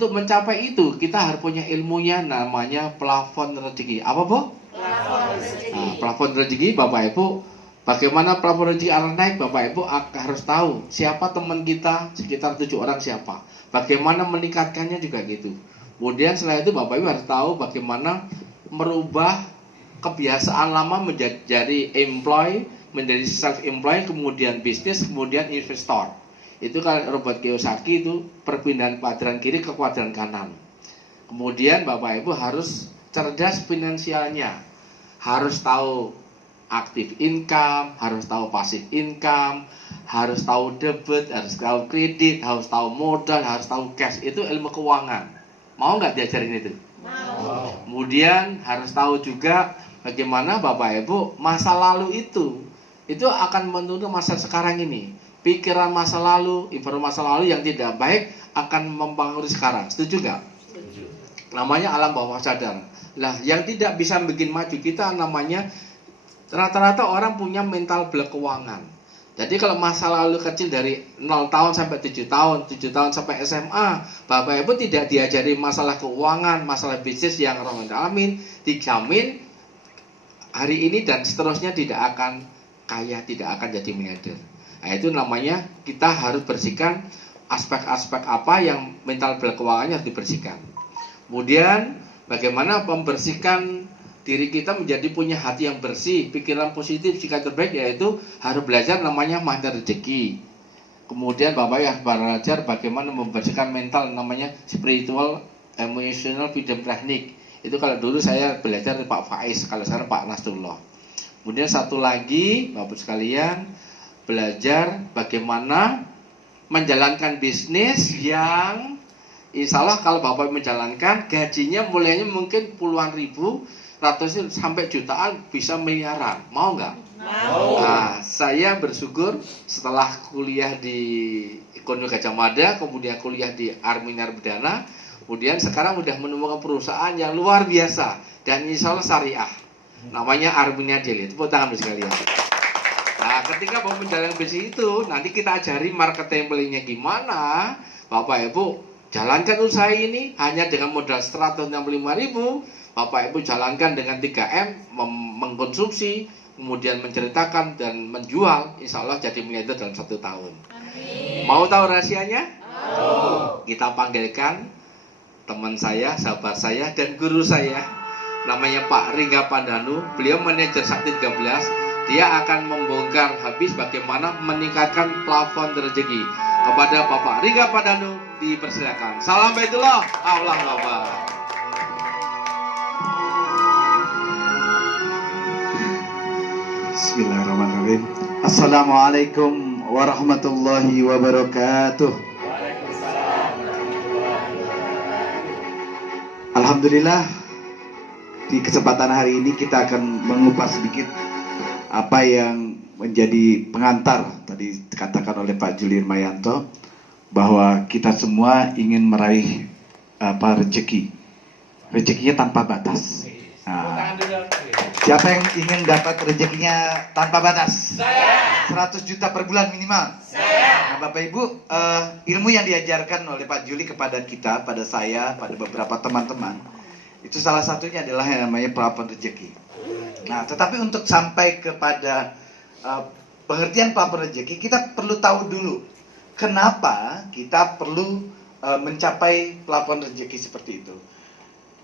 untuk mencapai itu kita harus punya ilmunya, namanya plafon rezeki. Apa, Bu? Plafon rezeki. Nah, plafon rezeki, Bapak Ibu, bagaimana plafon rezeki akan naik? Bapak Ibu harus tahu siapa teman kita, sekitar 7 orang siapa. Bagaimana meningkatkannya juga gitu. Kemudian setelah itu Bapak Ibu harus tahu bagaimana merubah kebiasaan lama menjadi employee, menjadi self-employed, kemudian bisnis, kemudian investor. Itu kalau Robert Kiyosaki itu perpindahan kuadran kiri ke kuadran kanan. Kemudian Bapak Ibu harus cerdas finansialnya, harus tahu active income, harus tahu passive income, harus tahu debit, harus tahu kredit, harus tahu modal, harus tahu cash. Itu ilmu keuangan. Mau nggak diajarin itu? Mau. Kemudian harus tahu juga bagaimana Bapak Ibu masa lalu itu akan menuntut masa sekarang ini. Pikiran masa lalu, informasi masa lalu yang tidak baik akan mempengaruhi sekarang. Setuju nggak? Setuju. Namanya alam bawah sadar. Lah, yang tidak bisa bikin maju kita namanya rata-rata orang punya mental block keuangan. Jadi kalau masa lalu kecil dari 0 tahun sampai 7 tahun, 7 tahun sampai SMA, Bapak Ibu tidak diajari masalah keuangan, masalah bisnis yang alamin, dijamin hari ini dan seterusnya tidak akan kaya, tidak akan jadi miliarder. Nah, itu namanya kita harus bersihkan aspek-aspek apa yang mental block keuangannya harus dibersihkan. Kemudian bagaimana membersihkan diri kita menjadi punya hati yang bersih, pikiran positif, sikap terbaik, yaitu harus belajar namanya mahar rezeki. Kemudian Bapak harus belajar bagaimana membersihkan mental, namanya spiritual emotional freedom technique. Itu kalau dulu saya belajar dari Pak Faiz, kalau sekarang Pak Nasrullah. Kemudian satu lagi Bapak sekalian, belajar bagaimana menjalankan bisnis yang insya Allah kalau Bapak menjalankan gajinya mulainya mungkin puluhan ribu, ratusan sampai jutaan, bisa miliaran. Mau nggak? Mau. Nah, saya bersyukur setelah kuliah di Ekonomi Gajah Mada, kemudian kuliah di Arminar Berdana, kemudian sekarang udah menemukan perusahaan yang luar biasa dan insya Allah syariah. Namanya Arminar Daily. Tepuk tangan sekalian. Nah, ketika mau menjalankan bisnis itu, nanti kita ajari marketing plan-nya gimana. Bapak Ibu jalankan usaha ini hanya dengan modal 165.000. Bapak Ibu jalankan dengan 3M, mengkonsumsi, kemudian menceritakan dan menjual, insya Allah jadi miliarder dalam 1 tahun. Amin. Mau tahu rahasianya? Mau. Kita panggilkan teman saya, sahabat saya, dan guru saya, namanya Pak Ringga Pandanu. Beliau manajer Sakti 13. Dia akan membongkar habis bagaimana meningkatkan plafon rezeki. Kepada Bapak Ringga Pandanu dipersilakan. Salam baitullah, Allah Akbar. Bismillahirrahmanirrahim. Assalamualaikum warahmatullahi wabarakatuh. Alhamdulillah, di kesempatan hari ini kita akan mengupas sedikit apa yang menjadi pengantar tadi dikatakan oleh Pak Julian Mayanto, bahwa kita semua ingin meraih rezeki. Rezekinya tanpa batas. Nah, siapa yang ingin dapat rezekinya tanpa batas? Saya. 100 juta per bulan minimal. Saya. Nah, Bapak Ibu, ilmu yang diajarkan oleh Pak Juli kepada kita, pada saya, pada beberapa teman-teman, itu salah satunya adalah yang namanya plafon rezeki. Nah, tetapi untuk sampai kepada pengertian plafon rezeki, kita perlu tahu dulu kenapa kita perlu mencapai plafon rezeki seperti itu.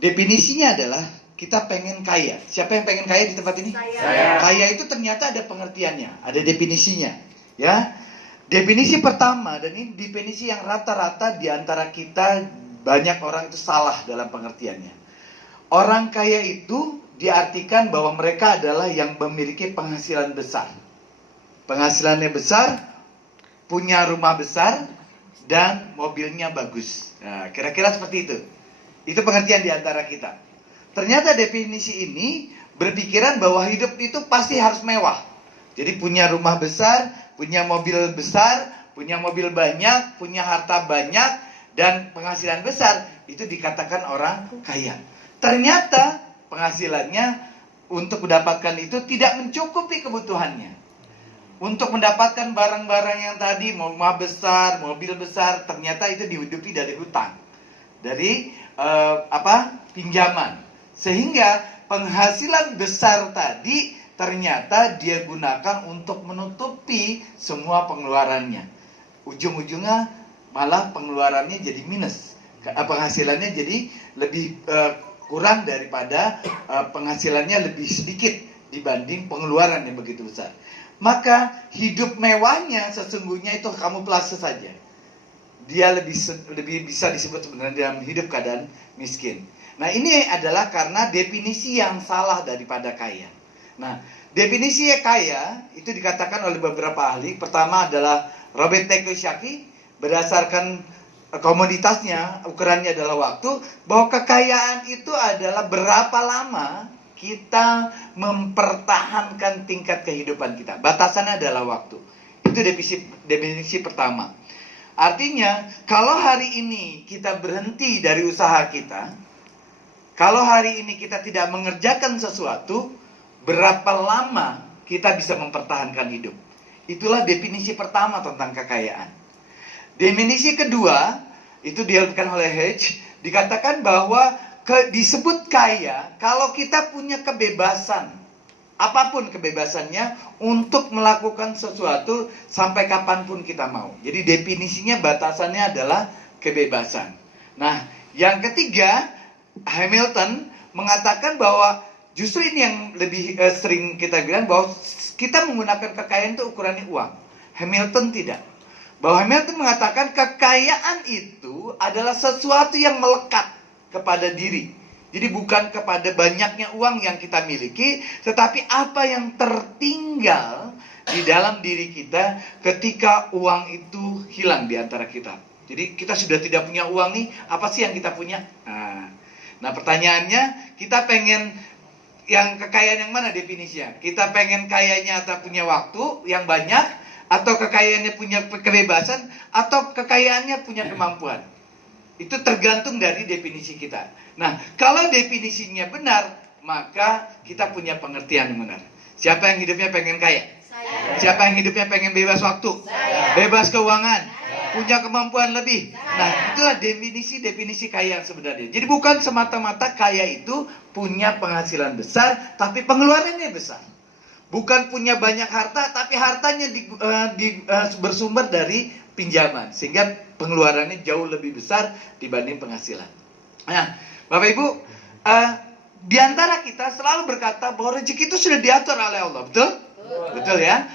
Definisinya adalah kita pengen kaya. Siapa yang pengen kaya di tempat ini? Saya. Kaya itu ternyata ada pengertiannya, ada definisinya, ya. Definisi pertama, dan ini definisi yang rata-rata di antara kita banyak orang itu salah dalam pengertiannya. Orang kaya itu diartikan bahwa mereka adalah yang memiliki penghasilan besar. Penghasilannya besar, punya rumah besar, dan mobilnya bagus. Nah, kira-kira seperti itu. Itu pengertian di antara kita. Ternyata definisi ini berpikiran bahwa hidup itu pasti harus mewah. Jadi punya rumah besar, punya mobil besar, punya mobil banyak, punya harta banyak, dan penghasilan besar. Itu dikatakan orang kaya. Ternyata penghasilannya untuk mendapatkan itu tidak mencukupi kebutuhannya. Untuk mendapatkan barang-barang yang tadi, rumah besar, mobil besar, ternyata itu dihidupi dari hutang. dari pinjaman. Sehingga penghasilan besar tadi ternyata dia gunakan untuk menutupi semua pengeluarannya. Ujung-ujungnya malah pengeluarannya jadi minus. Penghasilannya jadi lebih kurang daripada penghasilannya lebih sedikit dibanding pengeluaran yang begitu besar. Maka hidup mewahnya sesungguhnya itu kamuflase saja. Dia lebih bisa disebut sebenarnya dalam hidup keadaan miskin. Nah, ini adalah karena definisi yang salah daripada kaya. Nah, definisi kaya itu dikatakan oleh beberapa ahli. Pertama adalah Robert T. Kiyosaki, berdasarkan komoditasnya, ukurannya adalah waktu, bahwa kekayaan itu adalah berapa lama kita mempertahankan tingkat kehidupan kita. Batasannya adalah waktu. Itu definisi pertama. Artinya, kalau hari ini kita berhenti dari usaha kita, kalau hari ini kita tidak mengerjakan sesuatu, berapa lama kita bisa mempertahankan hidup? Itulah definisi pertama tentang kekayaan. Definisi kedua, itu dilakukan oleh Hedge, dikatakan bahwa disebut kaya kalau kita punya kebebasan, apapun kebebasannya, untuk melakukan sesuatu sampai kapanpun kita mau. Jadi definisinya, batasannya adalah kebebasan. Nah, yang ketiga, Hamilton mengatakan bahwa justru ini yang lebih sering kita bilang, bahwa kita menggunakan kekayaan itu ukurannya uang. Hamilton tidak. Bahwa Hamilton mengatakan kekayaan itu adalah sesuatu yang melekat kepada diri. Jadi bukan kepada banyaknya uang yang kita miliki, tetapi apa yang tertinggal di dalam diri kita ketika uang itu hilang di antara kita. Jadi kita sudah tidak punya uang nih, apa sih yang kita punya? Nah, pertanyaannya, kita pengen yang kekayaan yang mana definisinya? Kita pengen kayanya atau punya waktu yang banyak, atau kekayaannya punya kebebasan, atau kekayaannya punya kemampuan? Itu tergantung dari definisi kita. Nah, kalau definisinya benar, maka kita punya pengertian yang benar. Siapa yang hidupnya pengen kaya? Saya. Siapa yang hidupnya pengen bebas waktu? Saya. Bebas keuangan? Saya. Punya kemampuan lebih? Saya. Nah, itulah definisi kaya sebenarnya. Jadi bukan semata-mata kaya itu punya penghasilan besar, tapi pengeluarannya besar. Bukan punya banyak harta, tapi hartanya bersumber dari pinjaman, sehingga pengeluarannya jauh lebih besar dibanding penghasilan. Nah, Bapak Ibu, di antara kita selalu berkata bahwa rezeki itu sudah diatur oleh Allah, betul? Betul ya.